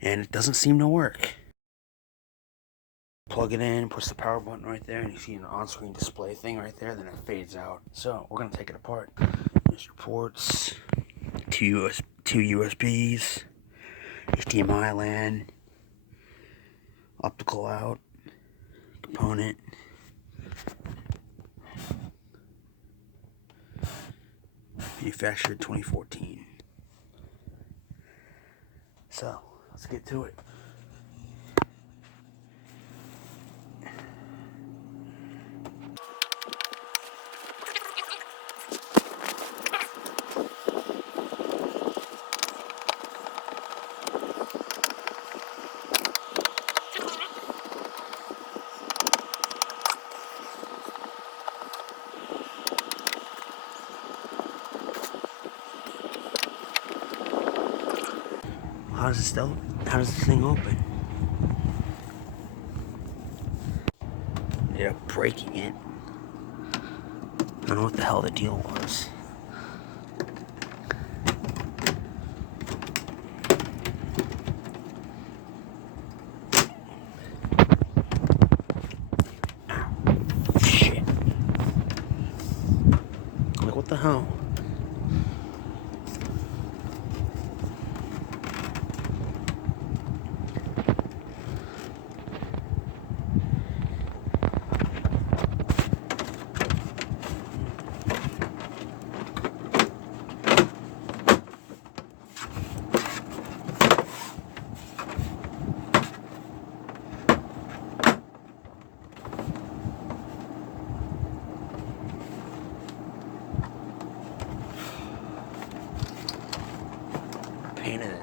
and it doesn't seem to work. Plug it in, push the power button right there, and you see an on-screen display thing right there, then it fades out. So we're gonna take it apart. There's your ports, two USBs, HDMI LAN, optical out, component. Manufactured 2014. So let's get to it. How does this thing open? They're breaking it. I don't know what the hell the deal was. Ow. Shit. Like, what the hell? Pain in the